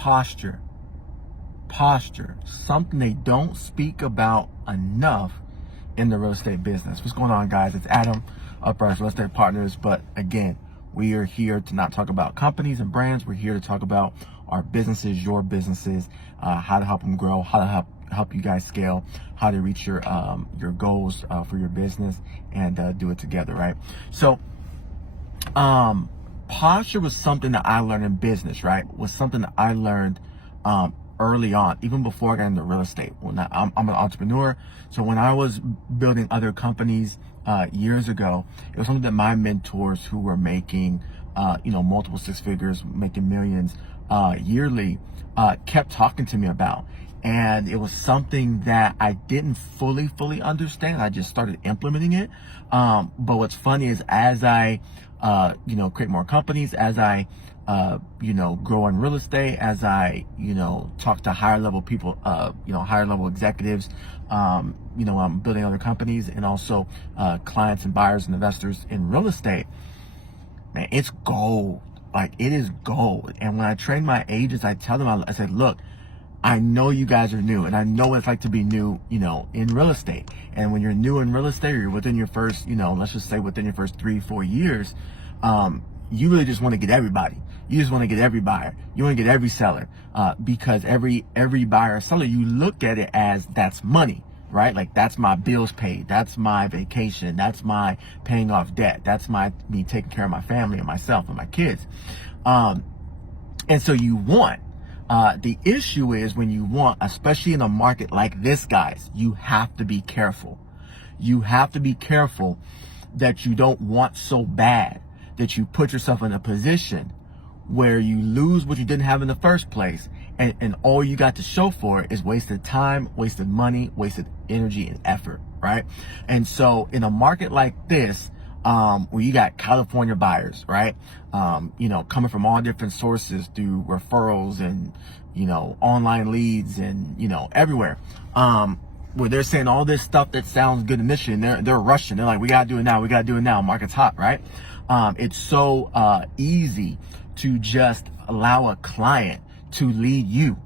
posture. Posture, something they don't speak about enough in the real estate business. What's going on, guys? It's Adam, Uprise Real Estate Partners. But again, we are here to not talk about companies and brands. We're here to talk about our businesses, your businesses, how to help them grow, how to help you guys scale, how to reach your goals for your business, and do it together, right? So, posture was something that I learned in business, right? Was something that I learned early on, even before I got into real estate. I'm an entrepreneur, so when I was building other companies years ago, it was something that my mentors who were making, multiple six figures, making millions yearly, kept talking to me about. And it was something that I didn't fully understand. I just started implementing it. But what's funny is as I, create more companies, as I, grow in real estate, as I, talk to higher level people, higher level executives, I'm building other companies and also clients and buyers and investors in real estate, man, it's gold. Like, it is gold. And when I train my agents, I tell them, I said, look, I know you guys are new, and I know what it's like to be new, in real estate. And when you're new in real estate, or you're within your first, let's just say within your first 3-4 years, you really just want to get everybody. You just want to get every buyer. You want to get every seller, because every buyer or seller, you look at it as that's money, right? Like, that's my bills paid. That's my vacation. That's my paying off debt. That's me taking care of my family and myself and my kids. And so you want. The issue is when you want, especially in a market like this, guys, you have to be careful. You have to be careful that you don't want so bad that you put yourself in a position where you lose what you didn't have in the first place, and all you got to show for it is wasted time, wasted money, wasted energy and effort, right? And so in a market like this, where you got California buyers, right? Coming from all different sources through referrals and, online leads and, everywhere, where they're saying all this stuff that sounds good initially, and they're rushing. They're like, we got to do it now. We got to do it now. Market's hot, right? It's so easy to just allow a client to lead you,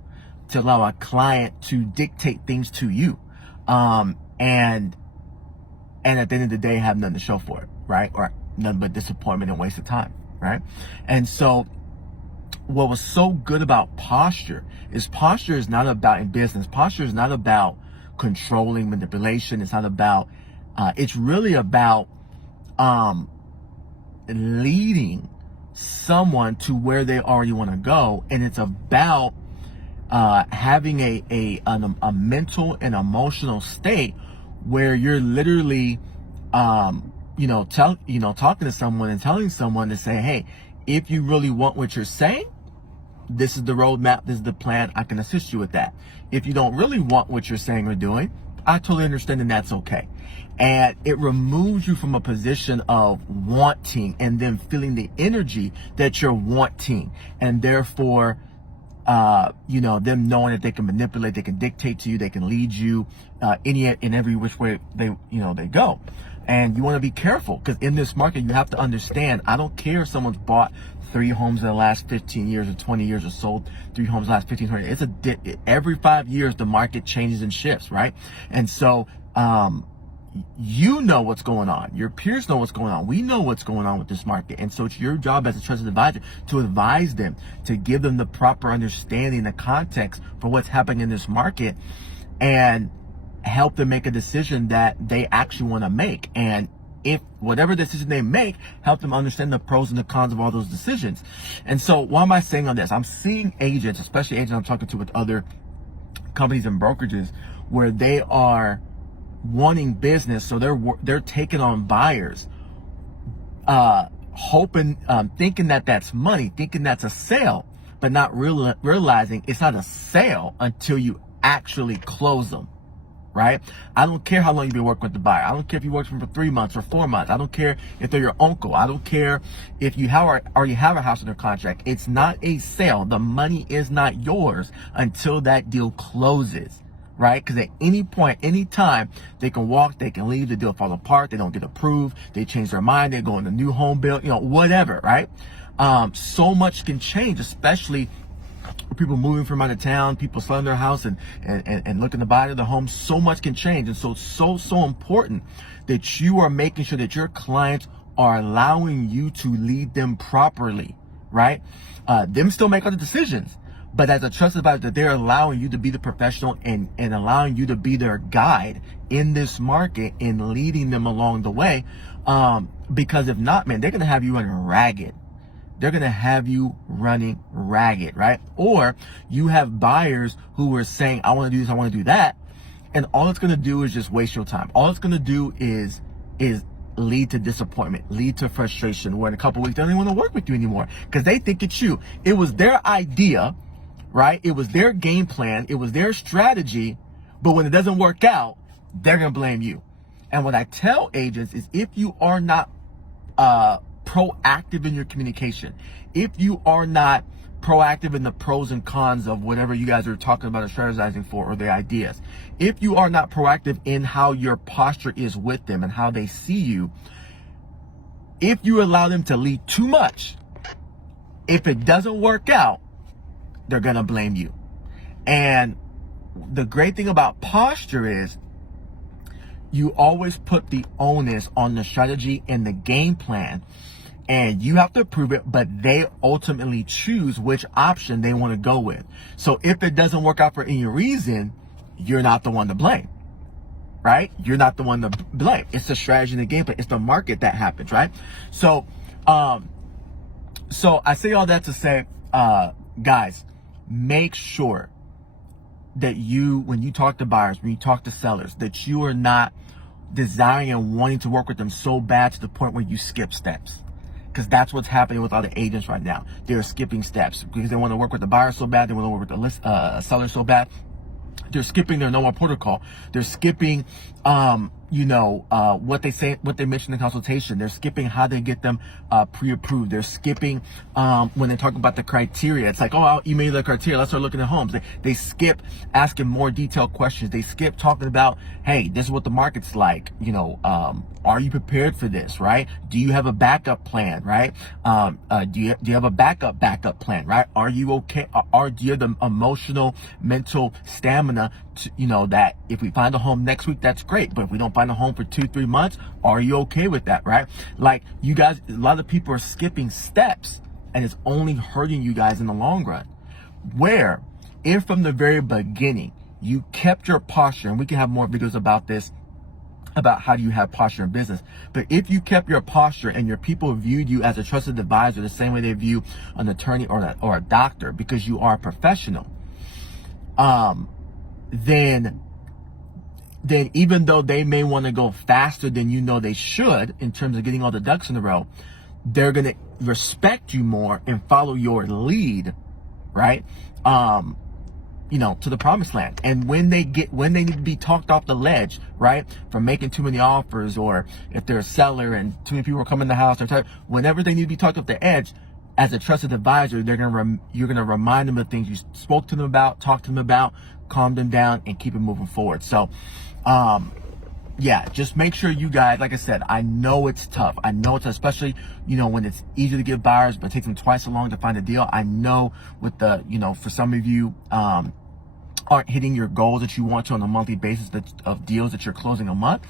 to allow a client to dictate things to you. And at the end of the day, have nothing to show for it, right? Or nothing but disappointment and waste of time, right? And so what was so good about posture is not about, in business, posture is not about controlling, manipulation. It's not about, it's really about leading someone to where they already want to go. And it's about having a mental and emotional state where you're literally, talking to someone and telling someone to say, hey, if you really want what you're saying, this is the roadmap, this is the plan, I can assist you with that. If you don't really want what you're saying or doing, I totally understand, and that's okay. And it removes you from a position of wanting and then feeling the energy that you're wanting, and therefore them knowing that they can manipulate, they can dictate to you, they can lead you in every which way they go. And you want to be careful, because in this market, you have to understand, I don't care if someone's bought 3 homes in the last 15 years or 20 years, or sold 3 homes in the last 15, 20 years. Every 5 years, the market changes and shifts, right? And so, you know what's going on. Your peers know what's going on. We know what's going on with this market. And so it's your job as a trusted advisor to advise them, to give them the proper understanding, the context for what's happening in this market, and help them make a decision that they actually want to make. And if whatever decision they make, help them understand the pros and the cons of all those decisions. And so why am I saying on this? I'm seeing agents, especially agents I'm talking to with other companies and brokerages, where they are wanting business, so they're taking on buyers, hoping, thinking that that's money, thinking that's a sale, but not realizing it's not a sale until you actually close them, right? I don't care how long you've been working with the buyer. I don't care if you worked for 3 months or 4 months. I don't care if they're your uncle. I don't care if you already have a house under contract. It's not a sale. The money is not yours until that deal closes, right? Because at any point, any time, they can walk, they can leave, the deal fall apart, they don't get approved, they change their mind, they go in a new home build, whatever, right? So much can change, especially people moving from out of town, people selling their house and looking to buy the home. So much can change. And so it's so important that you are making sure that your clients are allowing you to lead them properly, right? Them still make other decisions, but as a trusted advisor, that they're allowing you to be the professional and allowing you to be their guide in this market and leading them along the way. Because if not, man, they're going to have you running ragged. They're going to have you running ragged, right? Or you have buyers who are saying, I want to do this, I want to do that. And all it's going to do is just waste your time. All it's going to do is lead to disappointment, lead to frustration, where in a couple of weeks, they don't even want to work with you anymore because they think it's you. It was their idea, right? It was their game plan. It was their strategy. But when it doesn't work out, they're going to blame you. And what I tell agents is, if you are not proactive in your communication, if you are not proactive in the pros and cons of whatever you guys are talking about or strategizing for, or the ideas, if you are not proactive in how your posture is with them and how they see you, if you allow them to lead too much, if it doesn't work out, they're gonna blame you. And the great thing about posture is, you always put the onus on the strategy and the game plan, and you have to approve it, but they ultimately choose which option they want to go with. So if it doesn't work out for any reason, you're not the one to blame, right? You're not the one to blame. It's the strategy and the game plan. It's the market that happens, right? So, so I say all that to say, guys, make sure that you, when you talk to buyers, when you talk to sellers, that you are not desiring and wanting to work with them so bad to the point where you skip steps. Because that's what's happening with all the agents right now. They're skipping steps because they want to work with the buyer so bad. They want to work with the seller so bad. They're skipping their no more protocol. They're skipping, what they say, what they mentioned in consultation. They're skipping how they get them pre-approved. They're skipping when they talk about the criteria. It's like, oh, I'll email you the criteria. Let's start looking at homes. They skip asking more detailed questions. They skip talking about, hey, this is what the market's like. Are you prepared for this, right? Do you have a backup plan, right? Do you have a backup plan, right? Are you okay? Do you have the emotional, mental stamina to, that if we find a home next week, that's great. But if we don't find a home for 2-3 months, are you okay with that, right? Like, you guys, a lot of people are skipping steps, and it's only hurting you guys in the long run. Where if from the very beginning you kept your posture, and we can have more videos about this, about how do you have posture in business. But if you kept your posture and your people viewed you as a trusted advisor the same way they view an attorney or a doctor, because you are a professional, then even though they may want to go faster than they should in terms of getting all the ducks in a row, they're going to respect you more and follow your lead, right? To the promised land. And when they need to be talked off the ledge, right, from making too many offers, or if they're a seller and too many people are coming in the house, whenever they need to be talked off the edge, as a trusted advisor, you're gonna remind them of things you spoke to them about, talked to them about, calm them down, and keep it moving forward. So, just make sure you guys, like I said, I know it's tough. I know it's, especially, when it's easy to give buyers, but it takes them twice as long to find a deal. I know with the, for some of you, aren't hitting your goals that you want to on a monthly basis of deals that you're closing a month.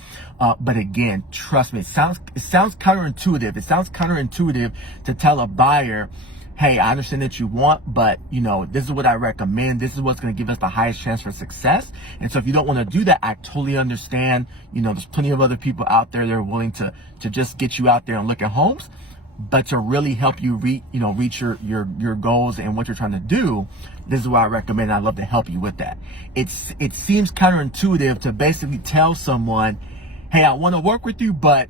But again, trust me, it sounds counterintuitive. It sounds counterintuitive to tell a buyer, hey, I understand that you want, but this is what I recommend. This is what's going to give us the highest chance for success. And so if you don't want to do that, I totally understand. There's plenty of other people out there that are willing to just get you out there and look at homes. But to really help you reach your goals and what you're trying to do, this is what I recommend. I'd love to help you with that. It seems counterintuitive to basically tell someone, hey, I want to work with you, but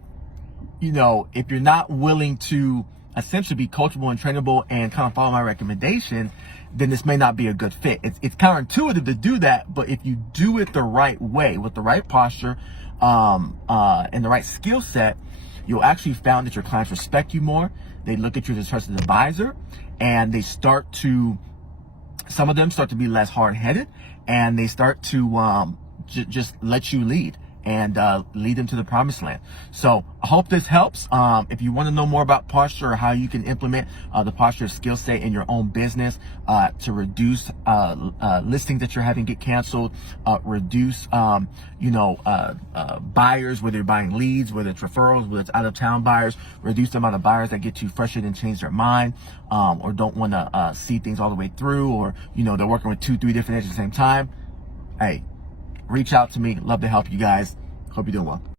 if you're not willing to essentially be coachable and trainable and kind of follow my recommendation, then this may not be a good fit. It's counterintuitive to do that, but if you do it the right way, with the right posture, and the right skill set, you'll actually find that your clients respect you more. They look at you as a trusted advisor, and they some of them start to be less hard-headed, and they start to just let you lead. and lead them to the promised land. So I hope this helps. If you want to know more about posture or how you can implement the posture skill set in your own business to reduce listings that you're having get canceled, reduce buyers, whether you're buying leads, whether it's referrals, whether it's out of town buyers, reduce the amount of buyers that get too frustrated and change their mind, or don't want to see things all the way through, or they're working with 2-3 different agents at the same time. Hey, reach out to me. Love to help you guys. Hope you're doing well.